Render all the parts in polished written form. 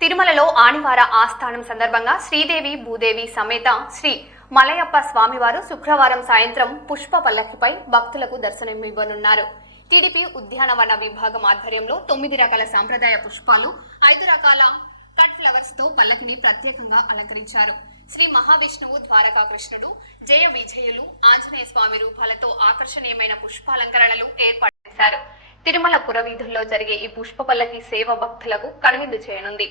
తిరుమలలో ఆనివార ఆస్థానం సందర్భంగా శ్రీదేవి భూదేవి సమేత శ్రీ మలయప్ప స్వామివారు శుక్రవారం సాయంత్రం పుష్ప పల్లకిపై భక్తులకు దర్శనమివ్వనున్నారు. టీడీపీ ఉద్యానవన విభాగం ఆధ్వర్యంలో 9 రకాల సాంప్రదాయ పుష్పాలు, 5 రకాల కట్ ఫ్లవర్స్ తో పల్లకిని ప్రత్యేకంగా అలంకరించారు. శ్రీ మహావిష్ణువు, ద్వారకా కృష్ణుడు, జయ విజయులు, ఆంజనేయ స్వామి రూపాలతో ఆకర్షణీయమైన పుష్పాలంకరణలు ఏర్పాటు చేశారు. తిరుమల పురవీధుల్లో జరిగే ఈ పుష్ప పల్లకి సేవ భక్తులకు కనువిందు చేయనుంది.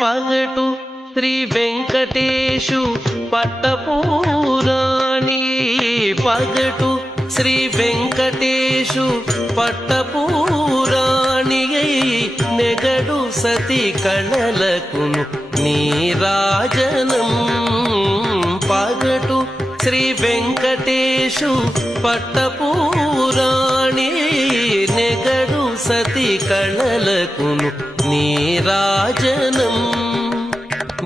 పగటు శ్రీ వెంకటేశు పట్టపురాణి, పగటు శ్రీ వెంకటేశు పట్టపురాణి, నెగడు సతి కళలకును నీరాజనం. పగటు శ్రీ వెంకటేశు పట్టపురాణి, నెగడు సతి కళలకును నీరాజనం.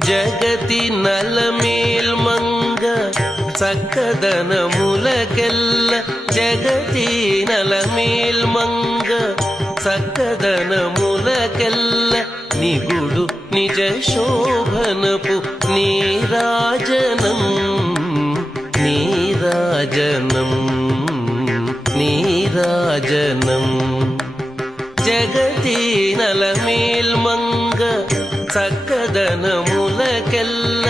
జగతి నలమేల్మంగ చక్కదనములకెల్ల, జగతి నలమేల్మంగ చక్కదనములకెల్ల, నిగుడు నిజ శోభనపు నీరాజనం, నీరాజనం, నీరాజనం. జగతి నలమేల్మంగ చక్కదనములకెల్ల